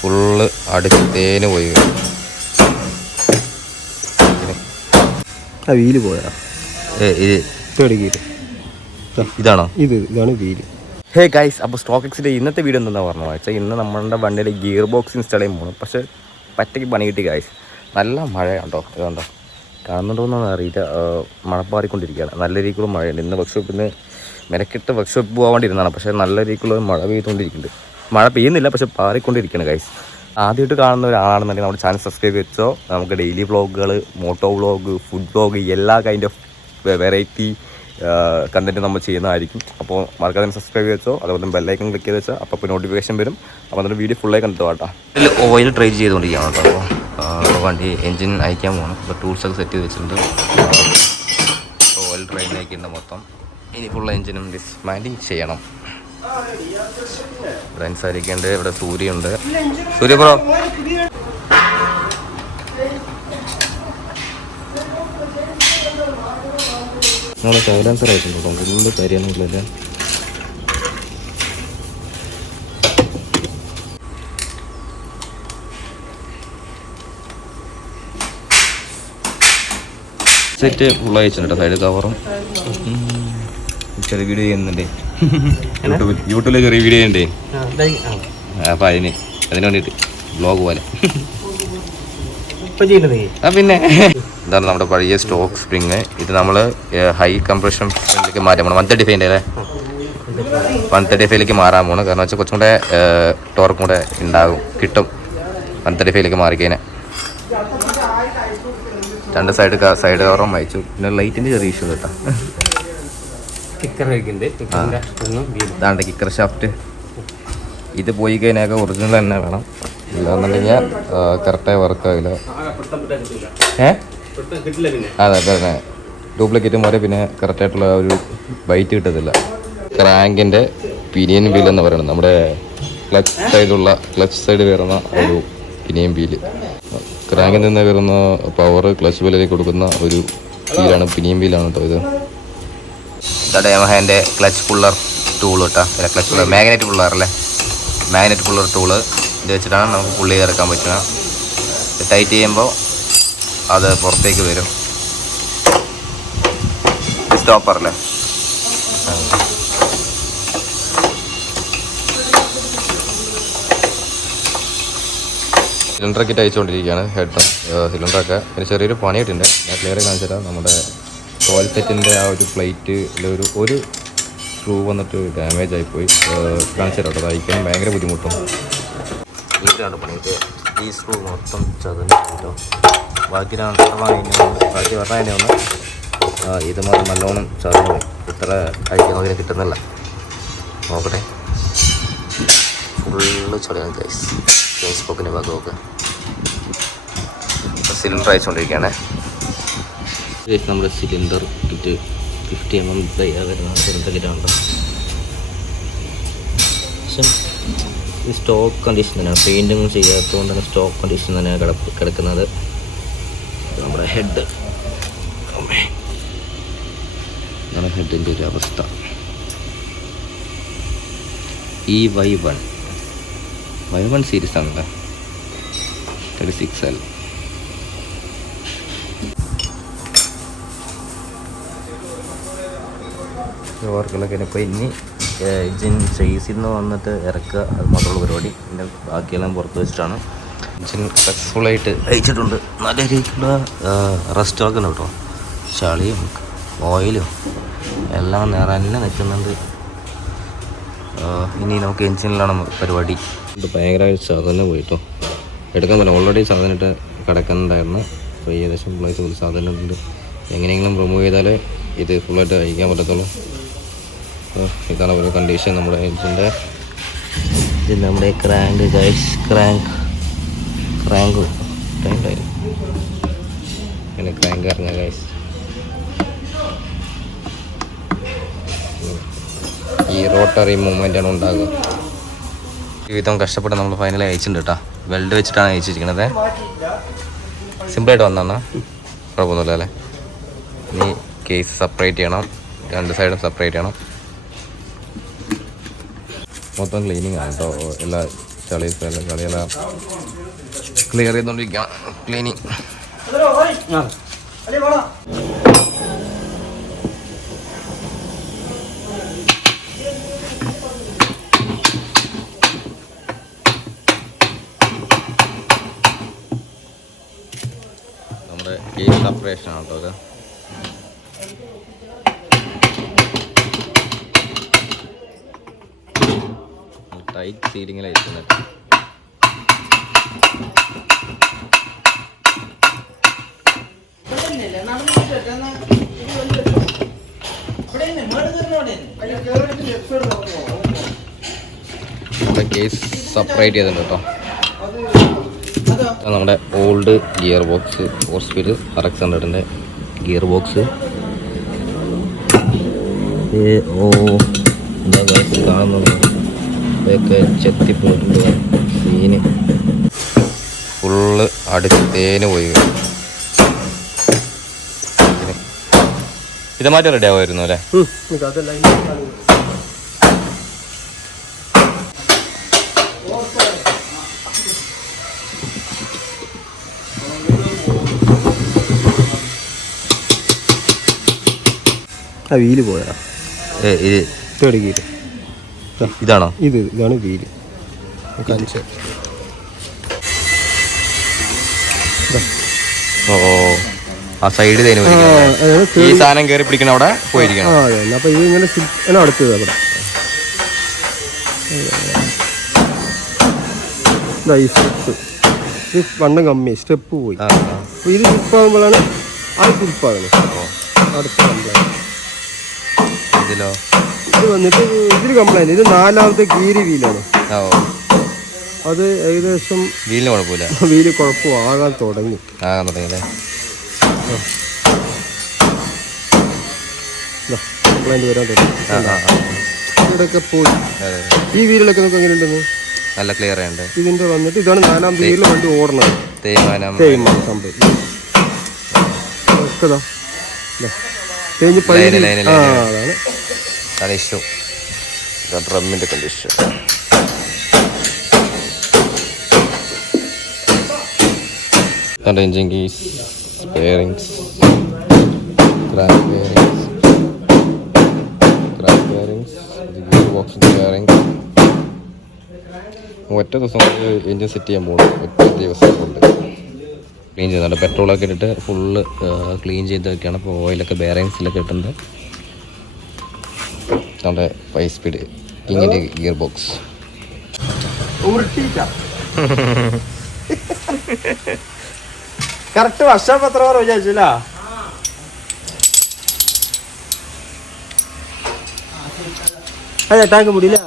Full അടിച്ച് തേന് പോയി. ആ വീല് പോയാ ഇതാണോ? ഇതാണ് വീല്. ഹേ ഗൈസ്, അപ്പോൾ സ്റ്റോക്ക് എക്സിൻ്റെ ഇന്നത്തെ വീഡിയോ എന്താ പറഞ്ഞു വെച്ചാൽ ഇന്ന് നമ്മുടെ വണ്ടിയുടെ ഗിയർ ബോക്സ് ഇൻസ്റ്റാൾ ചെയ്യാൻ പോകണം. പക്ഷേ പറ്റയ്ക്ക് പണി കിട്ടി ഗൈസ്. നല്ല മഴയുണ്ടോ, ഇതുണ്ടോ, കാണുന്നുണ്ടോയെന്ന് അറിയില്ല. മഴപ്പാറിക്കൊണ്ടിരിക്കുകയാണ്, നല്ല രീതിക്കുള്ള മഴയുണ്ട്. ഇന്ന് വർക്ക്ഷോപ്പിൽ മെനക്കെട്ട് വർക്ക്ഷോപ്പ് പോകാൻ വേണ്ടിയിരുന്നതാണ്. പക്ഷേ നല്ല രീതിക്കുള്ള മഴ പെയ്തുകൊണ്ടിരിക്കുന്നുണ്ട്. മഴ പെയ്യുന്നില്ല, പക്ഷേ പാറിക്കൊണ്ടിരിക്കുകയാണ് ഗൈസ്. ആദ്യമായിട്ട് കാണുന്ന ഒരാളാണെന്നുണ്ടെങ്കിൽ നമ്മുടെ ചാനൽ സബ്സ്ക്രൈബ് വെച്ചോ. നമുക്ക് ഡെയിലി വ്ളോഗുകൾ, മോട്ടോ വ്ളോഗ്, ഫുഡ് വ്ളോഗ്, എല്ലാ കൈൻഡ് ഓഫ് വെറൈറ്റി കണ്ടൻറ്റ് നമ്മൾ ചെയ്യുന്നതായിരിക്കും. അപ്പോൾ മറക്കാതെ സബ്സ്ക്രൈബ് വെച്ചോ. അതുപോലെ ബെല്ലൈക്കൺ ക്ലിക്ക് ചെയ്ത് വെച്ചാൽ അപ്പോൾ നോട്ടിഫിക്കേഷൻ വരും. അപ്പോൾ അതിൻ്റെ വീഡിയോ ഫുള്ളായി കണ്ടിട്ട് കേട്ടോ. ഇതിൽ ഓയിൽ ട്രൈ ചെയ്തുകൊണ്ടിരിക്കുകയാണ് കേട്ടോ. അപ്പോൾ വണ്ടി എൻജിൻ അയക്കാൻ പോകണം. ഇപ്പോൾ ടൂൾസൊക്കെ സെറ്റ് ചെയ്ത് വെച്ചിട്ടുണ്ട്. ഓയിൽ ട്രെയിൻ അയക്കുന്നുണ്ട് മൊത്തം. ഇനി ഫുൾ എൻജിനും ഡിസ്മാൻഡിങ് ചെയ്യണം. ഇവിടെ അനുസരിക്കേണ്ട. ഇവിടെ സൂര്യയുണ്ട്. സൂര്യ ബ്രോ, നമ്മളെ സൈലൻസർ ആയിട്ടുണ്ടോ? ഫുള്ള് കാര്യമൊന്നുമില്ല. സെറ്റ് ഫുൾ അയച്ചിട്ടുണ്ട്. സൈഡ് കവറും ചെറിയ വീഡിയോ ചെയ്യുന്നുണ്ടേ. യൂട്യൂബിൽ ചെറിയ വീഡിയോ ചെയ്യണ്ടേ. അപ്പം അതിന് വേണ്ടിയിട്ട് വ്ളോഗ് പോലെ. പിന്നെ ഇതാണ് നമ്മുടെ പഴയ സ്റ്റോക്ക് സ്പ്രിങ്. ഇത് നമ്മൾ ഹൈ കംപ്രഷൻ സ്പ്രിങ്ങിലേക്ക് മാറ്റാൻ പോകണം. 135 അല്ലേ, 135ലേക്ക് മാറാൻ പോകണം. കാരണം വെച്ചാൽ കുറച്ചും കൂടെ ടോർക്കും കൂടെ കിട്ടും 135ലേക്ക് മാറിക്കഴിഞ്ഞാൽ. രണ്ട് സൈഡ് കവറും വായിച്ചു. പിന്നെ ലൈറ്റിൻ്റെ ചെറിയ ഇഷ്യൂ കേട്ടോ. ഇതാണ്ട് കിക്കർ ഷാഫ്റ്റ്. ഇത് പോയി കഴിഞ്ഞാൽ ഒറിജിനൽ തന്നെ വേണം. ഇല്ലാന്നുണ്ടെങ്കിൽ കറക്റ്റായി വർക്കാവില്ല. അതെ, പിന്നെ ഡ്യൂപ്ലിക്കേറ്റ് മാറി പിന്നെ കറക്റ്റായിട്ടുള്ള ഒരു ബൈറ്റ് കിട്ടത്തില്ല. ക്രാങ്കിൻ്റെ പിനിയൻ വീൽ എന്ന് പറയുന്നത് നമ്മുടെ ക്ലച്ച് സൈഡ് വരുന്ന ഒരു പിനിയൻ വീല്. ക്രാങ്കിൽ നിന്ന് വരുന്ന പവർ ക്ലച്ച് വീലിലേക്ക് കൊടുക്കുന്ന ഒരു വീലാണ്, പിനിയൻ വീലാണ് കേട്ടോ ഇത്. ഇതാണ് യമഹേൻ്റെ ക്ലച്ച് പുള്ളർ ടൂൾ കേട്ടോ. ക്ലച്ച് പുള്ളർ മാഗ്നറ്റ് പുള്ളറല്ലേ, മാഗ്നറ്റ് പുള്ളർ ടൂള്. ഇത് വെച്ചിട്ടാണ് നമുക്ക് പുള്ളി ഇറക്കാൻ പറ്റുക. ടൈറ്റ് ചെയ്യുമ്പോൾ അത് പുറത്തേക്ക് വരും. സ്റ്റോപ്പറല്ലേ. സിലിണ്ടറൊക്കെ അയച്ചുകൊണ്ടിരിക്കുകയാണ്. ഹെഡും സിലിണ്ടറൊക്കെ. പിന്നെ ചെറിയൊരു പണിയിട്ടുണ്ട്, ഞാൻ ക്ലിയർ കാണിച്ചാൽ നമ്മുടെ ഓയിൽ സെറ്റിൻ്റെ ആ ഒരു പ്ലേറ്റിൽ ഒരു സ്ക്രൂ വന്നിട്ട് ഡാമേജ് ആയിപ്പോയി. കാണിച്ചു തരാം കേട്ടോ. അയക്കാൻ ഭയങ്കര ബുദ്ധിമുട്ടും. ഇതിലാണ് പണിയിട്ട്. ഈ സ്ക്രൂ മൊത്തം ചതഞ്ഞു കേട്ടോ. ബാക്കി പറഞ്ഞതിനെ ഒന്ന് ഇത് മാത്രം നല്ലോണം ചതഞ്ഞു. ഇത്ര അയക്കാൻ നോക്കിയാൽ കിട്ടുന്നില്ല. നോക്കട്ടെ, ഫുള്ള് ചടയാണ് ഗൈസ്. ഫേസ്ബുക്കിൻ്റെ ഭാഗമൊക്കെ. സിലിണ്ടർ അയച്ചുകൊണ്ടിരിക്കുകയാണ്. നമ്മുടെ സിലിണ്ടർ കിറ്റ് 50 mm വരുന്ന സിലിണ്ടർ കിറ്റാണ്. പക്ഷെ ഈ സ്റ്റോക്ക് കണ്ടീഷൻ തന്നെയാണ്, പെയിൻറ്റൊന്നും ചെയ്യാത്തതുകൊണ്ട് തന്നെ സ്റ്റോക്ക് കണ്ടീഷൻ തന്നെയാണ് കിടക്കുന്നത്. നമ്മുടെ ഹെഡ്, നമ്മുടെ ഹെഡിൻ്റെ ഒരു അവസ്ഥ. ഈ Y1 സീരീസ് ആണല്ലേ, 36L. വർക്കുകളൊക്കെ ഇപ്പോൾ ഇനി എൻജിൻ ചേസിൽ നിന്ന് വന്നിട്ട് ഇറക്കുക, അത് മാത്രമുള്ള പരിപാടി. പിന്നെ ബാക്കിയെല്ലാം പുറത്ത് വെച്ചിട്ടാണ്. എൻജിൻ സക്സസ്ഫുള്ളായിട്ട് അയച്ചിട്ടുണ്ട്. നല്ല രീതിക്കുള്ള റെസ്റ്റൊക്കെ ഉണ്ട് കേട്ടോ. ചളിയും ഓയിലും എല്ലാം നിറഞ്ഞ് നിൽക്കുന്നുണ്ട്. ഇനി നമുക്ക് എൻജിനിലാണ് പരിപാടി. ഇത് ഭയങ്കരമായി സാധനം പോയിട്ടോ, എടുക്കാൻ പറ്റില്ല. ഓൾറെഡി സാധനമായിട്ട് കിടക്കുന്നുണ്ടായിരുന്നു. അപ്പോൾ ഏകദേശം പ്ലേസ് പോലെ സാധനം ഉണ്ട്. എങ്ങനെയെങ്കിലും റിമൂവ് ചെയ്താലേ ഇത് ഫുള്ളായിട്ട് അയക്കാൻ പറ്റത്തുള്ളൂ. ഇതാണ് ഒരു കണ്ടീഷൻ നമ്മുടെ എൻജിൻ്റെ. ഇത് നമ്മുടെ ക്രാങ്ക് ഗൈസ്, ക്രാങ്ക് ടൈം പിന്നെ ക്രാങ്ക് ഇറങ്ങുക ഗൈസ്. ഈ റോട്ടറി മൂവ്മെൻ്റാണ് ഉണ്ടാകുക. ജീവിതം കഷ്ടപ്പെട്ട് നമ്മൾ ഫൈനലി അയച്ചിട്ടുണ്ട് കേട്ടോ. വെൽഡ് വെച്ചിട്ടാണ് അയച്ചിരിക്കുന്നത്. സിമ്പിളായിട്ട് വന്നാണ്, കുഴപ്പമൊന്നുമില്ല അല്ലേ. ഇനി കേസ് സെപ്പറേറ്റ് ചെയ്യണം, രണ്ട് സൈഡും സെപ്പറേറ്റ് ചെയ്യണം. മൊത്തം ക്ലീനിങ് ആണ് കേട്ടോ. എല്ലാ കളിയെല്ലാം ക്ലിയർ ചെയ്തുകൊണ്ടിരിക്കുകയാണ്. ക്ലീനിങ് നമ്മുടെ ഗേറ്റ് സെപ്പറേഷൻ ആണ് കേട്ടോ. അത് ടൈറ്റ് സീലിങ്ങിലായിരിക്കുന്നത്. കേസ് സെപ്പറേറ്റ് ചെയ്തിട്ടുണ്ട് കേട്ടോ. നമ്മുടെ ഓൾഡ് ഗിയർ ബോക്സ് 4 സ്പീഡ് RX-100ൻ്റെ ഗിയർ ബോക്സ്. എന്താ ഗൈസ് കാണുന്നത്, ഇതൊക്കെ ചെത്തിപ്പോയിട്ടുണ്ട്. സീന് ഫുള്ള് അടിച്ച് തേന് പോയി. ഇത് മാറ്റി റെഡി ആവുമായിരുന്നു അല്ലേ? ആ വീല് പോയാ ഇതാണോ? ഇതാണ് വീല്. ഓ ആ സൈഡ് തേന് ഈ സാധനം കയറി പിടിക്കണം, അവിടെ പോയിരിക്കണം. അപ്പൊ ഇത് ഇങ്ങനെ അടുത്തത് അവിടെ ഈ സ്റ്റെപ്പ്, ഇത് വണ്ണം കമ്മി സ്റ്റെപ്പ് പോയി. അപ്പൊ ഇത് സ്ലിപ്പാകുമ്പോഴാണ് അത് സ്ലിപ്പാകുന്നത്. അടുത്ത കംപ്ലൈൻറ്റ് ഇതിലോ? ഇത് വന്നിട്ട് ഇതിൽ കംപ്ലൈൻറ്റ്. ഇത് 4ാമത്തെ ഗീരി വീലാണ്. അത് ഏകദേശം വീലിന് കുഴപ്പമില്ല, വീല് കുഴപ്പമാകാൻ തുടങ്ങി. കംപ്ലൈൻറ്റ് വരാൻ തുടങ്ങി. ഇവിടെയൊക്കെ പോയി. ഈ വീലിലൊക്കെ നമുക്ക് എങ്ങനെ ഉണ്ടെന്ന് നല്ല ക്ലിയർ ഉണ്ട്. ഇതിന്റെ വന്നിട്ട് ഇതാണ് 4ാമത്തെ വീലിൽ വണ്ടി ഓടണത്. തേയ്മാനം സംഭവം അതാണ് ഇഷ്യൂ. ഡ്രമ്മിന്റെ condition. Engine keys, bearings, crank bearings, gear ബോക്സിന്റെ ബെയറിംഗ്. ഒറ്റ ദിവസം എൻജിൻ സെറ്റ് ചെയ്യാൻ പോകുന്നു. ഒറ്റ ദിവസം കൊണ്ട് ക്ലീൻ ചെയ്യുന്നുണ്ട്. പെട്രോളൊക്കെ ഇട്ടിട്ട് ഫുള്ള് ക്ലീൻ ചെയ്തൊക്കെയാണ് ഇപ്പോൾ ഓയിലൊക്കെ ബെയറിങ്സിലൊക്കെ ഇട്ടുണ്ട്. നമ്മുടെ 5 സ്പീഡ് കിങ്ങിൻ്റെ ഗിയർ ബോക്സ്. കറക്റ്റ് വർഷം എത്ര പേർ വിചാരിച്ചില്ല. അതെ ടാങ്ക് മുടിയില്ല.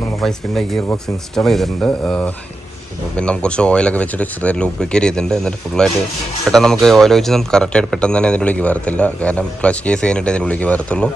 നമ്മൾ 5 സ്പീഡിൻ്റെ ഗിയർ ബോക്സ് ഇൻസ്റ്റാൾ ചെയ്തിട്ടുണ്ട്. പിന്നെ നമുക്ക് കുറച്ച് ഓയിലൊക്കെ വെച്ചിട്ട് ചെറുതായി ലൂബ്രിക്കേറ്റ് ചെയ്തിട്ടുണ്ട്. എന്നിട്ട് ഫുള്ളായിട്ട് പെട്ടെന്ന് നമുക്ക് ഓയിൽ ഒഴിച്ച് നമുക്ക് കറക്റ്റായിട്ട് പെട്ടെന്ന് തന്നെ അതിൻ്റെ ഉള്ളിലേക്ക് വരത്തില്ല. കാരണം ക്ലച്ച് കേസ് കഴിഞ്ഞിട്ട് അതിൻ്റെ ഉള്ളിലേക്ക് വരത്തുള്ളൂ.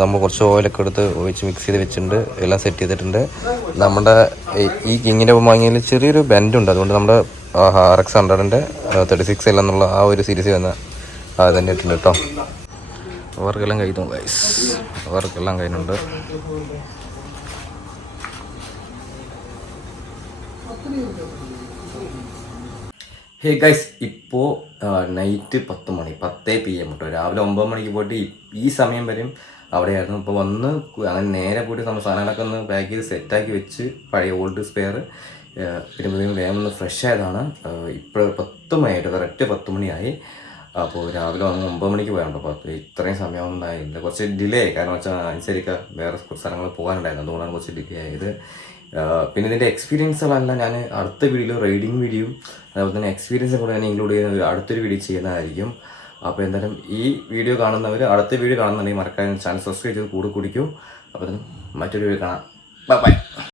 നമ്മൾ കുറച്ച് ഓയിലൊക്കെ എടുത്ത് ഒഴിച്ച് മിക്സ് ചെയ്ത് വെച്ചിട്ടുണ്ട്. എല്ലാം സെറ്റ് ചെയ്തിട്ടുണ്ട്. നമ്മുടെ ഈ കിങ്ങിൻ്റെ വാങ്ങിയതിൽ ചെറിയൊരു ബെൻഡുണ്ട്. അതുകൊണ്ട് നമ്മുടെ RX-100ൻ്റെ 36L എന്നുള്ള ആ ഒരു സീരീസ് വന്ന അത് തന്നെ ഇട്ടുണ്ട് കേട്ടോ. വർക്കെല്ലാം കഴിഞ്ഞു ഗൈസ്, വർക്കെല്ലാം കഴിഞ്ഞുണ്ട്. ഹേ ഗൈസ്, ഇപ്പോൾ നൈറ്റ് 10 മണി 10 PM കേട്ടോ. രാവിലെ 9 മണിക്ക് പോയിട്ട് ഈ സമയം വരെയും അവിടെയായിരുന്നു. ഇപ്പോൾ വന്ന് അങ്ങനെ നേരെ പോയിട്ട് നമ്മൾ സാധനങ്ങളൊക്കെ ഒന്ന് പാക്ക് ചെയ്ത് സെറ്റാക്കി വെച്ച് പഴയ ഓൾഡ് സ്പെയർ പിന്നെ വേഗം ഒന്ന് ഫ്രഷ് ആയതാണ്. ഇപ്പോൾ 10 മണിയായിട്ട് കറക്റ്റ് 10 മണിയായി. അപ്പോൾ രാവിലെ വന്ന് 9 മണിക്ക് പോയാണ്ടോ. അപ്പോൾ ഇത്രയും സമയം ഉണ്ടായില്ല, കുറച്ച് ഡിലേ ആയി. കാരണം വെച്ചാൽ അനുസരിക്കുക വേറെ കുറച്ച് സ്ഥലങ്ങൾ പോകാനുണ്ടായിരുന്നു, അതുകൊണ്ടാണ് കുറച്ച് ഡിലേ ആയത്. പിന്നെ ഇതിൻ്റെ എക്സ്പീരിയൻസുകളെല്ലാം ഞാൻ അടുത്ത വീഡിയോയിൽ റൈഡിങ് വീഡിയോയും അതുപോലെ തന്നെ എക്സ്പീരിയൻസും കൂടെ ഞാൻ ഇൻക്ലൂഡ് ചെയ്യുന്ന അടുത്തൊരു വീഡിയോ ചെയ്യുന്നതായിരിക്കും. അപ്പോൾ എന്തായാലും ഈ വീഡിയോ കാണുന്നവർ അടുത്ത വീഡിയോ കാണുന്നുണ്ടെങ്കിൽ മറക്കാതെ ചാനൽ സബ്സ്ക്രൈബ് ചെയ്ത് കൂടെ കുടിക്കും. അപ്പോൾ മറ്റൊരു വീഡിയോ കാണാം. ബൈ.